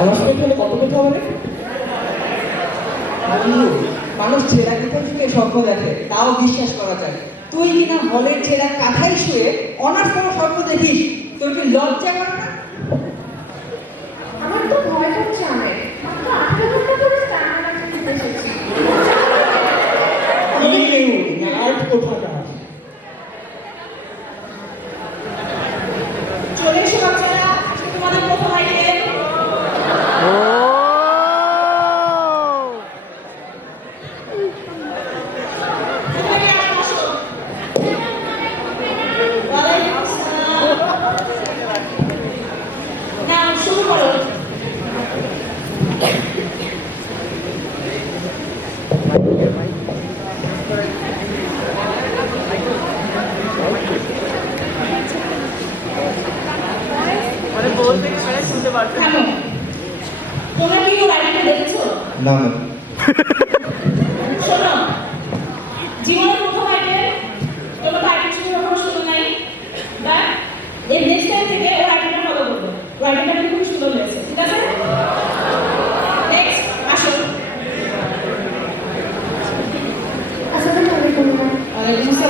Honours পেতে হলে কত পেতে হবে? মানুষ ছেঁড়া কাঁথায় শুয়ে স্বপ্ন দেখে তাও বিশ্বাস করা যায়। তুই কিনা হলের ছেঁড়া কাঁথায় শুয়ে অনার্স কোনো স্বপ্ন দেখিস? তোর কি লজ্জা করে না? আমার তো ভয় হচ্ছে অনেক। মাত্র আইটেমটা দেখেছ? না না শোনো জীবনের প্রথম আইটেম তোমরা তো আইটেম শুনে কখনো শুনো নাই বা এই নেক্সট টাইম থেকে ওর আইটেমটা ফলো করবে ওর আইটেমটা কিন্তু খুব সুন্দর হয়েছে ঠিক আছে নেক্সট আসো আসসালামু আলাইকুম ম্যাম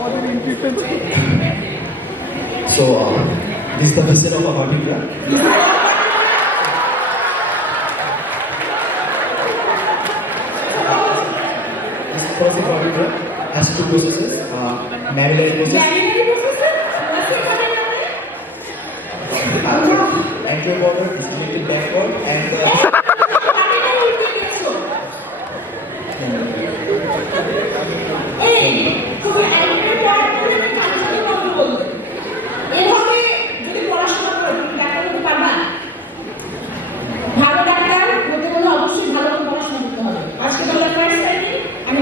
আমাদের So, uh, this is the vision of a Hatinga. this first of Hatinga. Has two processes, uh, marinary water, disconnected backward, and uh,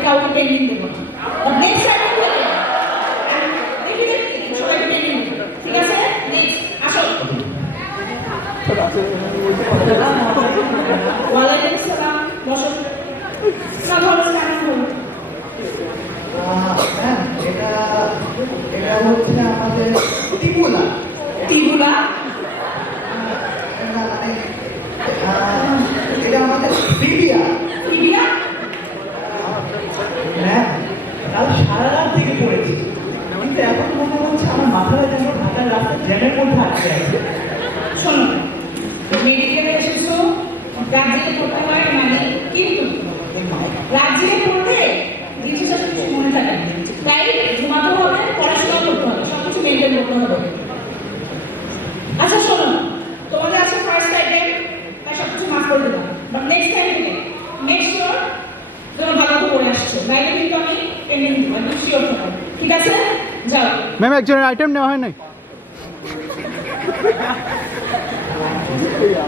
কাউকে training দেবো। ঠিক আছে? Next, আসো। ওয়ালাইকুম ধরো হ্যাঁ এটা এটা হচ্ছে আমাদের টিপুলা তিগুলা এটা মানে আহ, এটা আমাদের বিবিয়া তিবিয়া হ্যাঁ কাল সারা রাত থেকে পড়েছি কিন্তু এখন মনে হচ্ছে আমার মাথাটা যেন ঢাকার রাস্তা জ্যামের মধ্যে আটকে আছে শোনো মেডিকেলে এসেছ রাজ্যে পড়তে হয় মানে কিন্তু রাজ্যে পড়তে জিনিসটা কিছু মনে থাকে তাই ঘুমাতে হবে পড়াশোনা করতে হবে সব কিছু মেনটেন করতে হবে। আচ্ছা শোনো তোমাদের আছে ফার্স্ট আইটেম তাই সব কিছু মাফ করে দেবো বাট নেক্সট টাইম থেকে মেক শিওর তোমরা ভালো করে পড়ে আসছো। বাইরে কিন্তু আমি পেন্ডিং দিব একদম শিওর থাকো ঠিক আছে? যাও। ম্যাম একজনের আইটেম নেওয়া হয় নাই?